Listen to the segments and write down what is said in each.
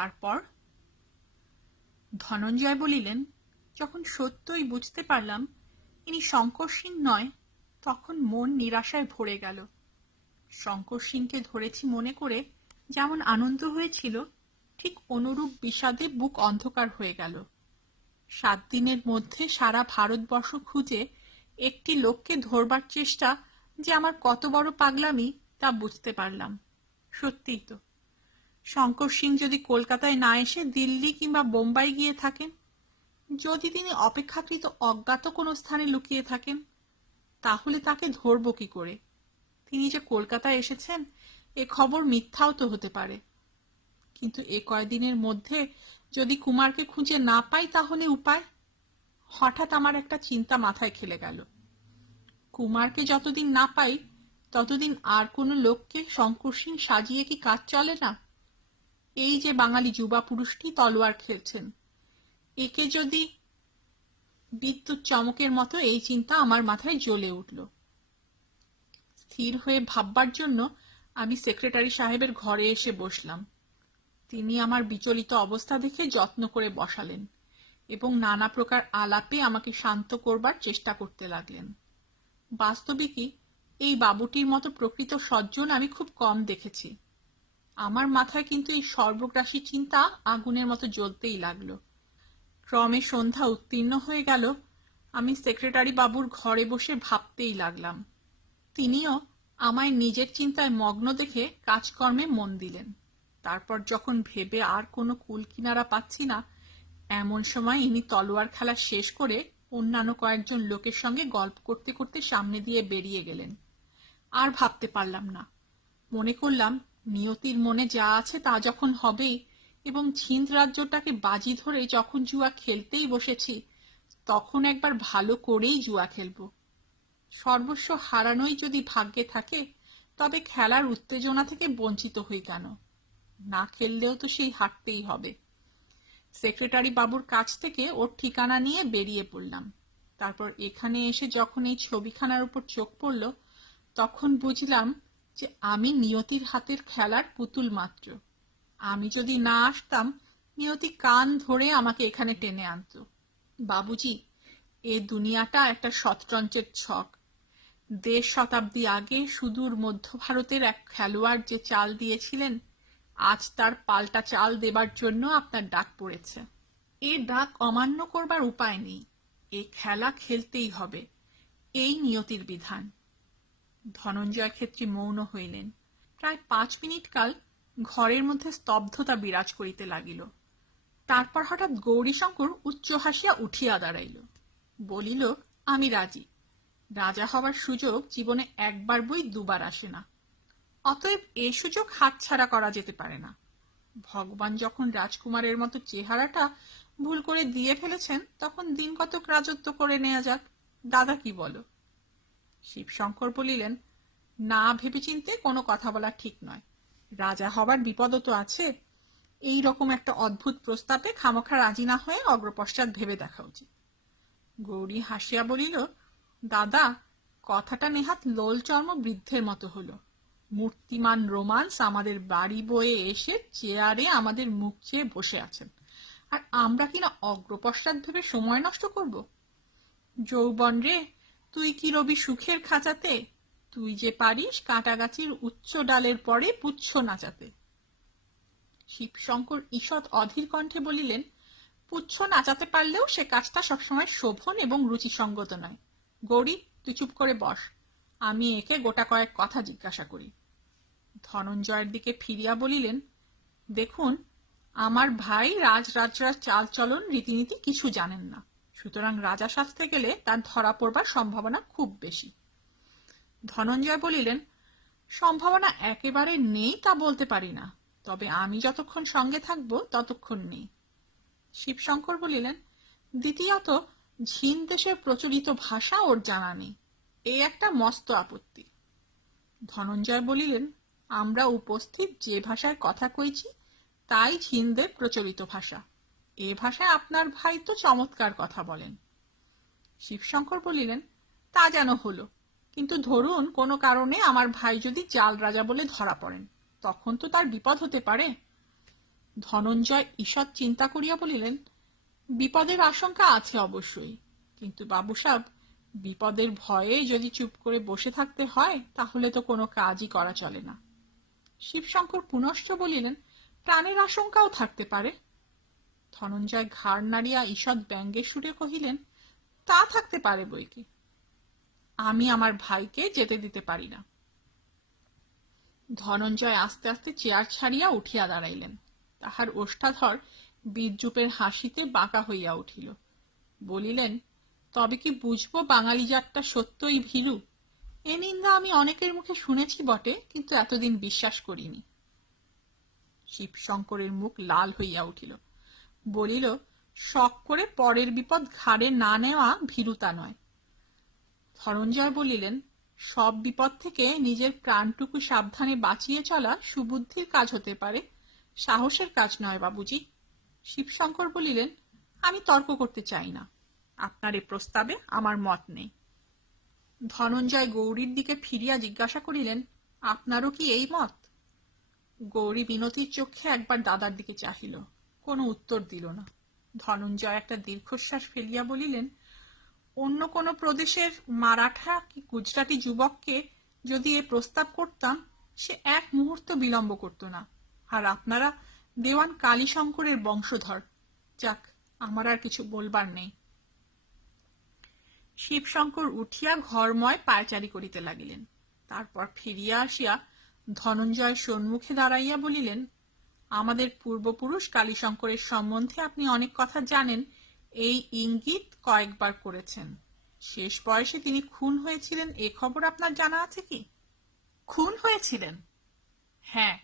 তারপর ধনঞ্জয় বলিলেন, যখন সত্যই বুঝতে পারলাম ইনি শঙ্কর নয়, তখন মন নিরাশায় ভরে গেল। শঙ্কর সিংকে ধরেছি মনে করে যেমন আনন্দ হয়েছিল, ঠিক অনুরূপ বিষাদে বুক অন্ধকার হয়ে গেল। সাত দিনের মধ্যে সারা ভারতবর্ষ খুঁজে একটি লোককে ধরবার চেষ্টা যে আমার কত বড় পাগলামি তা বুঝতে পারলাম। সত্যিই তো। শঙ্কর সিং যদি কলকাতায় না এসে দিল্লি কিংবা বোম্বাই গিয়ে থাকেন, যদি তিনি অপেক্ষাকৃত অজ্ঞাত কোনো স্থানে লুকিয়ে থাকেন, তাহলে তাকে ধরব কি করে? তিনি যে কলকাতায় এসেছেন, এ খবর মিথ্যাও তো হতে পারে। কিন্তু এ কয়দিনের মধ্যে যদি কুমারকে খুঁজে না পাই, তাহলে উপায়? হঠাৎ আমার একটা চিন্তা মাথায় খেলে গেল। কুমারকে যতদিন না পাই, ততদিন আর কোনো লোককে শঙ্কর সিং সাজিয়ে কি কাজ চলে না? এই যে বাঙালি যুবা পুরুষটি তলোয়ার খেলছেন, একে যদি বিদ্যুৎ চমকের মতো এই চিন্তা আমার মাথায় জ্বলে উঠল। স্থির হয়ে ভাববার জন্য আমি সেক্রেটারি সাহেবের ঘরে এসে বসলাম। তিনি আমার বিচলিত অবস্থা দেখে যত্ন করে বসালেন এবং নানা প্রকার আলাপে আমাকে শান্ত করবার চেষ্টা করতে লাগলেন। বাস্তবিকই এই বাবুটির মতো প্রকৃত সজ্জন আমি খুব কম দেখেছি। আমার মাথায় কিন্তু এই সর্বগ্রাসী চিন্তা আগুনের মতো জ্বলতেই লাগল। ক্রমে সন্ধ্যা উত্তীর্ণ হয়ে গেল। আমি সেক্রেটারি বাবুর ঘরে বসে ভাবতেই লাগলাম। তিনিও আমায় নিজের চিন্তায় মগ্ন দেখে কাজকর্মে মন দিলেন। তারপর যখন ভেবে আর কোনো কুল কিনারা পাচ্ছি না, এমন সময় ইনি তলোয়ার খেলা শেষ করে অন্যান্য কয়েকজন লোকের সঙ্গে গল্প করতে করতে সামনে দিয়ে বেরিয়ে গেলেন। আর ভাবতে পারলাম না। মনে করলাম নিয়তির মনে যা আছে তা যখন হবেই এবং ছিন্দ রাজ্যটাকে বাজি ধরে যখন জুয়া খেলতেই বসেছি, তখন একবার ভালো করেই জুয়া খেলব। সর্বস্ব হারানোই যদি ভাগ্যে থাকে, তবে খেলার উত্তেজনা থেকে বঞ্চিত হই কেন? না খেললেও তো সেই হারতেই হবে। সেক্রেটারি বাবুর কাছ থেকে ওর ঠিকানা নিয়ে বেরিয়ে পড়লাম। তারপর এখানে এসে যখন এই ছবিখানার উপর চোখ পড়ল, তখন বুঝলাম যে আমি নিয়তির হাতের খেলার পুতুল মাত্র। আমি যদি না আসতাম, নিয়তি কান ধরে আমাকে এখানে টেনে আনত। বাবুজি, এ দুনিয়াটা একটা শতরঞ্চের ছক। দেড় শতাব্দী আগে সুদূর মধ্য ভারতের এক খেলোয়াড় যে চাল দিয়েছিলেন, আজ তার পাল্টা চাল দেবার জন্য আপনার ডাক পড়েছে। এ ডাক অমান্য করবার উপায় নেই। এ খেলা খেলতেই হবে। এই নিয়তির বিধান। ধনঞ্জয় ক্ষেত্রে মৌন হইলেন। প্রায় পাঁচ মিনিট কাল ঘরের মধ্যে স্তব্ধতা বিরাজ করিতে লাগিল। তারপর হঠাৎ গৌরীশঙ্কর উচ্চ হাসিয়া উঠিয়া দাঁড়াইল। বলিল, আমি রাজি। রাজা হওয়ার সুযোগ জীবনে একবার বই দুবার আসে না। অতএব এ সুযোগ হাতছাড়া করা যেতে পারে না। ভগবান যখন রাজকুমারের মতো চেহারাটা ভুল করে দিয়ে ফেলেছেন, তখন দিন কতক রাজত্ব করে নেওয়া যাক। দাদা কি বলো? শিবশঙ্কর বলিলেন, না ভেবেচিন্তে কোনো কথা বলা ঠিক নয়। রাজা হবার বিপদও তো আছে। এই রকম একটা অদ্ভুত প্রস্তাবে খামোখা রাজি না হয়ে অগ্রপশ্চাৎ ভেবে দেখা উচিত। গৌরী হাসিয়া বলিল, দাদা, কথাটা নেহাত লোল চর্ম বৃদ্ধের মতো হলো। মূর্তিমান রোমান্স আমাদের বাড়ি বয়ে এসে চেয়ারে আমাদের মুখ চেয়ে বসে আছেন। আর আমরা কিনা অগ্রপশ্চাৎ ভেবে সময় নষ্ট করব? যৌবন রে তুই কি রবি সুখের খাঁচাতে? তুই যে পারিস কাঁটা গাছের উচ্চ ডালের পরে পুচ্ছ নাচাতে। শিবশঙ্কর ঈষৎ অধীর কণ্ঠে বলিলেন, পুচ্ছ নাচাতে পারলেও সে কাজটা সবসময় শোভন এবং রুচিসঙ্গত নয়। গৌরী, তুই চুপ করে বস। আমি একে গোটা কয়েক কথা জিজ্ঞাসা করি। ধনঞ্জয়ের দিকে ফিরিয়া বলিলেন, দেখুন, আমার ভাই রাজরাজরার চাল চলন রীতিনীতি কিছু জানেন না। সুতরাং রাজা সাজতে গেলে তার ধরা পড়বার সম্ভাবনা খুব বেশি। ধনঞ্জয় বলিলেন, সম্ভাবনা একেবারে নেই তা বলতে পারি না, তবে আমি যতক্ষণ সঙ্গে থাকব ততক্ষণ নেই। শিবশঙ্কর বলিলেন, দ্বিতীয়ত, ঝিন দেশের প্রচলিত ভাষা ওর জানা নেই এই একটা মস্ত আপত্তি। ধনঞ্জয় বলিলেন, আমরা উপস্থিত যে ভাষায় কথা কইছি, তাই ঝিনদের প্রচলিত ভাষা। এ ভাষায় আপনার ভাই তো চমৎকার কথা বলেন। শিবশঙ্কর বলিলেন, তা যেন হলো। কিন্তু ধরুন, কোনো কারণে আমার ভাই যদি চাল রাজা বলে ধরা পড়েন, তখন তো তার বিপদ হতে পারে ধনঞ্জয় ঈষৎ চিন্তা করিয়া বলিলেন, বিপদের আশঙ্কা আছে অবশ্যই। কিন্তু বাবু সাহেব, বিপদের ভয়ে যদি চুপ করে বসে থাকতে হয়, তাহলে তো কোনো কাজই করা চলে না শিবশঙ্কর পুনশ্চ বলিলেন, প্রাণের আশঙ্কাও থাকতে পারে। ধনঞ্জয় ঘাড় নাড়িয়া ঈষৎ ব্যঙ্গের সুরে কহিলেন, তা থাকতে পারে বই কি আমি আমার ভাইকে যেতে দিতে পারি না। ধনঞ্জয় আস্তে আস্তে চেয়ার ছাড়িয়া উঠিয়া দাঁড়াইলেন। তাহার ওষ্ঠাধর বিদ্রুপের হাসিতে বাঁকা হইয়া উঠিল। বলিলেন, তবে কি বুঝব বাঙালি জাতটা সত্যই ভীরু? এ নিন্দা আমি অনেকের মুখে শুনেছি বটে, কিন্তু এতদিন বিশ্বাস করিনি। শিবশঙ্করের মুখ লাল হইয়া উঠিল। বলিল, শখ করে পরের বিপদ ঘাড়ে না নেওয়া ভীরুতা নয়। ধনঞ্জয় বলিলেন, সব বিপদ থেকে নিজের প্রাণটুকু সাবধানে বাঁচিয়ে চলা সুবুদ্ধির কাজ হতে পারে, সাহসের কাজ নয় বাবুজি। শিবশঙ্কর বলিলেন, আমি তর্ক করতে চাই না। আপনার এ প্রস্তাবে আমার মত নেই। ধনঞ্জয় গৌরীর দিকে ফিরিয়া জিজ্ঞাসা করিলেন, আপনারও কি এই মত? গৌরী বিনতির চোখে একবার দাদার দিকে চাহিল। কোনো উত্তর দিল না। ধনঞ্জয় একটা দীর্ঘশ্বাস ফেলিয়া বলিলেন, অন্য কোনো প্রদেশের মারাঠা কি গুজরাটি যুবককে যদি এ প্রস্তাব করতাম, সে এক মুহূর্ত বিলম্ব করত না। আর আপনারা দেওয়ান কালীশঙ্করের বংশধর, যাক, আমার আর কিছু বলবার নেই। শিবশঙ্কর উঠিয়া ঘরময় পায়চারি করিতে লাগিলেন। তারপর ফিরিয়া আসিয়া ধনঞ্জয় সম্মুখে দাঁড়াইয়া বলিলেন আমাদের পূর্বপুরুষ কালীশঙ্করের সম্বন্ধে আপনি অনেক কথা জানেন। এই ইঙ্গিত কয়েকবার করেছেন। শেষ বয়সে তিনি খুন হয়েছিলেন এ খবর আপনার জানা আছে কি? খুন হয়েছিলেন? হ্যাঁ।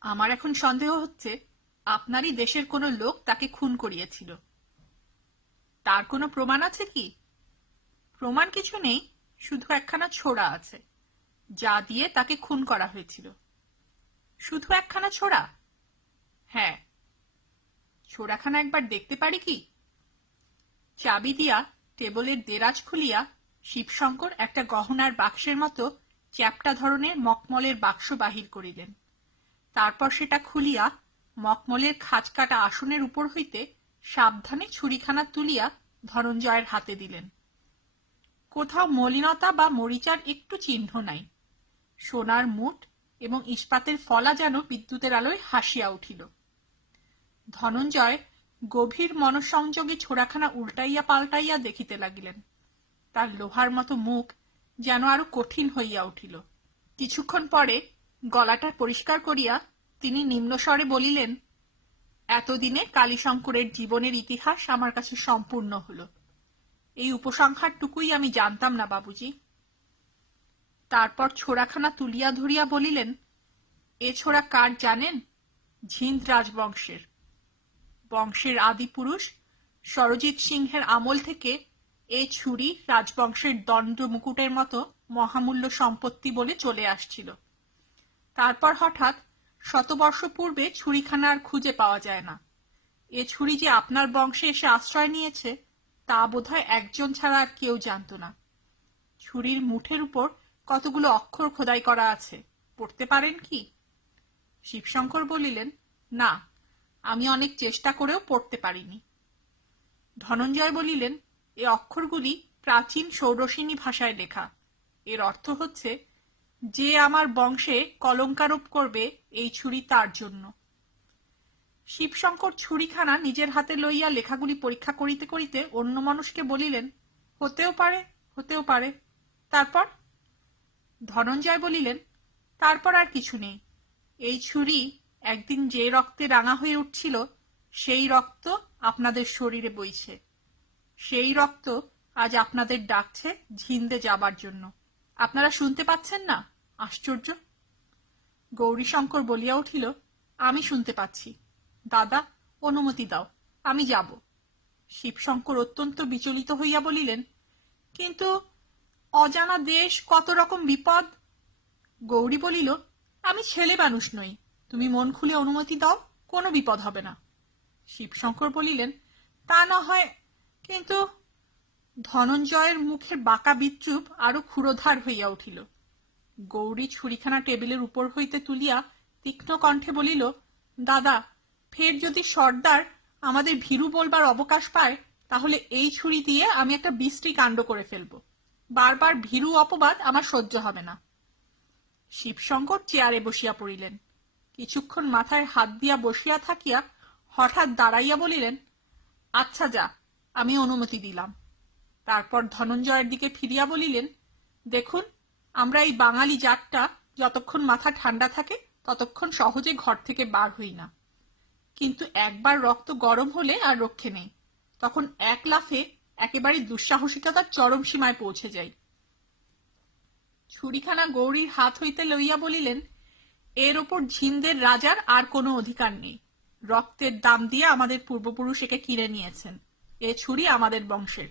আমার এখন সন্দেহ হচ্ছে আপনারই দেশের কোনো লোক তাকে খুন করিয়েছিল। তার কোনো প্রমাণ আছে কি? প্রমাণ কিছু নেই শুধু একখানা ছোড়া আছে যা দিয়ে তাকে খুন করা হয়েছিল। শুধু একখানা ছোড়া? হ্যাঁ। ছোড়াখানা একবার দেখতে পারি কি? চাবি দিয়া, টেবলের দেরাজ খুলিয়া, শিবশঙ্কর একটা গহনার বাক্সের মতো চ্যাপটা ধরনের মকমলের বাক্স বাহির করিলেন। তারপর সেটা খুলিয়া, মকমলের খাঁজকাটা আসনের উপর হইতে সাবধানে ছুরিখানা তুলিয়া ধনঞ্জয়ের হাতে দিলেন। কোথাও মলিনতা বা মরিচার একটু চিহ্ন নাই। সোনার মুঠ এবং ইস্পাতের ফলা যেন বিদ্যুতের আলোয় হাসিয়া উঠিল। ধনঞ্জয় গভীর মনসংযোগে ছোড়াখানা উল্টাইয়া পাল্টাইয়া দেখিতে লাগিলেন। তার লোহার মতো মুখ যেন আরও কঠিন হইয়া উঠিল। কিছুক্ষণ পরে গলাটা পরিষ্কার করিয়া তিনি নিম্নস্বরে বলিলেন, এতদিনে কালীশঙ্করের জীবনের ইতিহাস আমার কাছে সম্পূর্ণ হল। এই উপসংহারটুকুই আমি জানতাম না, বাবুজি। তারপর ছোড়াখানা তুলিয়া ধরিয়া বলিলেন, এ ছোড়া কার জানেন? ঝিন্দ রাজবংশের বংশের আদিপুরুষ সরজিৎ সিংহের আমল থেকে এ ছুরি রাজবংশের দণ্ড মুকুটের মতো মহামূল্য সম্পত্তি বলে চলে আসছিল। তারপর হঠাৎ শতবর্ষ পূর্বে ছুরিখানা আর খুঁজে পাওয়া যায় না। এ ছুরি যে আপনার বংশে এসে আশ্রয় নিয়েছে, তা বোধহয় একজন ছাড়া আর কেউ জানত না। ছুরির মুঠের উপর কতগুলো অক্ষর খোদাই করা আছে, পড়তে পারেন কি? শিবশঙ্কর বলিলেন, না আমি অনেক চেষ্টা করেও পড়তে পারিনি। ধনঞ্জয় বলিলেন, এ অক্ষরগুলি প্রাচীন ষৌরসিনী ভাষায় লেখা। এর অর্থ হচ্ছে, যে আমার বংশে কলঙ্কারোপ করবে এই ছুরি তার জন্য। শিবশঙ্কর ছুরিখানা নিজের হাতে লইয়া লেখাগুলি পরীক্ষা করিতে করিতে অন্য মানুষকে বলিলেন, হতেও পারে হতেও পারে। তারপর? ধনঞ্জয় বলিলেন, তারপর আর কিছু নেই। এই ছুরি একদিন যে রক্তে রাঙা হয়ে উঠছিল, সেই রক্ত আপনাদের শরীরে বইছে। সেই রক্ত আজ আপনাদের ডাকছে ঝিন্দে যাবার জন্য। আপনারা শুনতে পাচ্ছেন না? আশ্চর্য। গৌরীশঙ্কর বলিয়া উঠিল, আমি শুনতে পাচ্ছি। দাদা, অনুমতি দাও, আমি যাব। শিবশঙ্কর অত্যন্ত বিচলিত হইয়া বলিলেন, কিন্তু অজানা দেশ কত রকম বিপদ? গৌরী বলিল, আমি ছেলে মানুষ নই তুমি মন খুলে অনুমতি দাও, কোনো বিপদ হবে না। শিবশঙ্কর বলিলেন, তা না হয়, কিন্তু ধনঞ্জয়ের মুখের বাঁকা বিদ্রুপ আরও ক্ষুরোধার হইয়া উঠিল। গৌরী ছুরিখানা টেবিলের উপর হইতে তুলিয়া তীক্ষ্ণ কণ্ঠে বলিল, দাদা, ফের যদি সর্দার আমাদের ভীরু বলবার অবকাশ পায়, তাহলে এই ছুরি দিয়ে আমি একটা বিশ্রী কাণ্ড করে ফেলব। বারবার ভীরু অপবাদ আমার সহ্য হবে না। শিবশঙ্কর চেয়ারে বসিয়া পড়িলেন। কিছুক্ষণ মাথায় হাত দিয়া বসিয়া থাকিয়া হঠাৎ দাঁড়াইয়া বলিলেন আচ্ছা যা, আমি অনুমতি দিলাম। তারপর ধনঞ্জয়ের দিকে ফিরিয়া বলিলেন, দেখুন, আমরা এই বাঙালি জাতটা যতক্ষণ মাথা ঠান্ডা থাকে, ততক্ষণ সহজে ঘর থেকে বার হই না। কিন্তু একবার রক্ত গরম হলে আর রক্ষে নেই। তখন এক লাফে একেবারে দুঃসাহসিকতার চরম সীমায় পৌঁছে যাই ছুরিখানা গৌরীর হাত হইতে লইয়া বলিলেন এর ওপর ঝিনদের রাজার আর কোনো অধিকার নেই। রক্তের দাম দিয়ে আমাদের পূর্বপুরুষ একে কিনে নিয়েছেন। এ ছুরি আমাদের বংশের।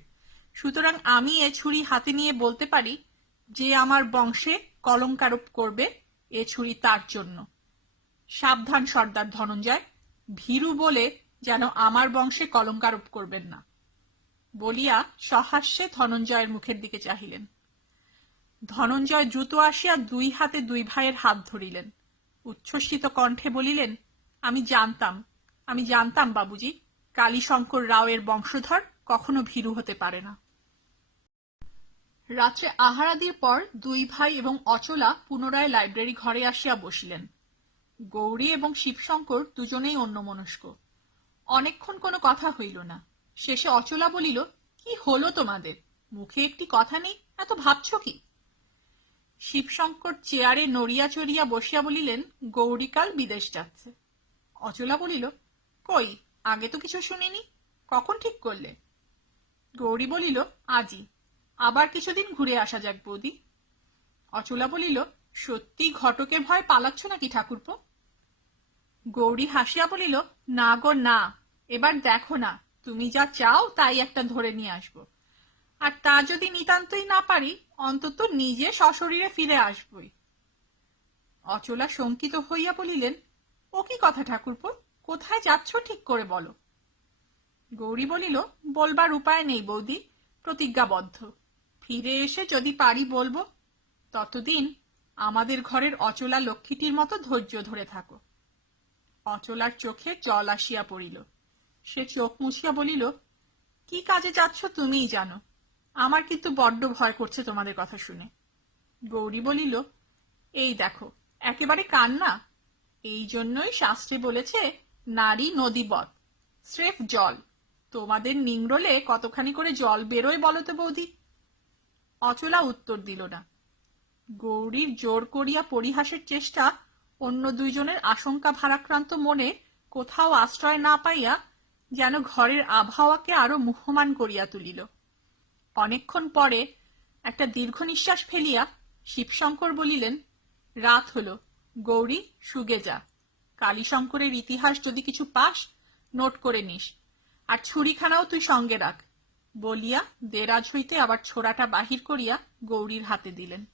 সুতরাং আমি এ ছুরি হাতে নিয়ে বলতে পারি, যে আমার বংশে কলঙ্কারোপ করবে এ ছুরি তার জন্য। সাবধান, সর্দার ধনঞ্জয়। ভীরু বলে যেন আমার বংশে কলঙ্কারোপ করবেন না। বলিয়া সহাস্যে ধনঞ্জয়ের মুখের দিকে চাহিলেন। ধনঞ্জয় দ্রুত আসিয়া দুই হাতে দুই ভাইয়ের হাত ধরিলেন। উচ্ছ্বসিত কণ্ঠে বলিলেন, আমি জানতাম আমি জানতাম বাবুজি, কালীশঙ্কর রাওয়ের বংশধর কখনো ভীরু হতে পারে না। রাত্রে আহারাদির পর দুই ভাই এবং অচলা পুনরায় লাইব্রেরি ঘরে আসিয়া বসিলেন। গৌরী এবং শিবশঙ্কর দুজনেই অন্যমনস্ক। অনেকক্ষণ কোনো কথা হইল না। শেষে অচলা বলিল, কি হলো তোমাদের? মুখে একটি কথা নেই, এত ভাবছ কি? শিবশঙ্কর চেয়ারে নড়িয়া চড়িয়া বসিয়া বলিলেন, গৌরীকাল বিদেশ যাচ্ছে। অচলা বলিল, কই, আগে তো কিছু শুনিনি, কখন ঠিক করলে? গৌরী বলিল আজই আবার কিছুদিন ঘুরে আসা যাক বৌদি। অচলা বলিল, সত্যি ঘটকের ভয় পালাচ্ছ নাকি ঠাকুরপো? গৌরী হাসিয়া বলিল, না গো, না, এবার দেখো না, তুমি যা চাও তাই একটা ধরে নিয়ে আসব। আর তা যদি নিতান্তই না পারি, অন্তত নিজে সশরীরে ফিরে আসবই। অচলা শঙ্কিত হইয়া বলিলেন, ও কি কথা ঠাকুরপো? কোথায় যাচ্ছ ঠিক করে বলো? গৌরী বলিল, বলবার উপায় নেই বৌদি, প্রতিজ্ঞাবদ্ধ। ফিরে এসে যদি পারি বলব, ততদিন আমাদের ঘরের অচলা লক্ষ্মীটির মতো ধৈর্য ধরে থাকো। অচলার চোখে জল আসিয়া পড়িল। সে চোখ মুছিয়া বলিল, কি কাজে যাচ্ছ তুমিই জানো। আমার কিন্তু বড্ড ভয় করছে তোমাদের কথা শুনে। গৌরী বলিল, এই দেখো, একেবারে কান্না। এই জন্যই শাস্ত্রে বলেছে, নারী নদীবধ স্রেফ জল। তোমাদের নিংড়লে কতখানি করে জল বেরোয় বলো তো বৌদি? অচলা উত্তর দিল না। গৌরীর জোর করিয়া পরিহাসের চেষ্টা অন্য দুইজনের আশঙ্কা ভারাক্রান্ত মনে কোথাও আশ্রয় না পাইয়া যেন ঘরের আবহাওয়াকে আরও মুহ্যমান করিয়া তুলিল। অনেকক্ষণ পরে একটা দীর্ঘ নিঃশ্বাস ফেলিয়া শিবশঙ্কর বলিলেন, রাত হল, গৌরী সুগে যা। কালীশঙ্করের ইতিহাস যদি কিছু পাস, নোট করে নিস। আর ছুরিখানাও তুই সঙ্গে রাখ। বলিয়া দেরাজ হইতে আবার ছোড়াটা বাহির করিয়া গৌরীর হাতে দিলেন।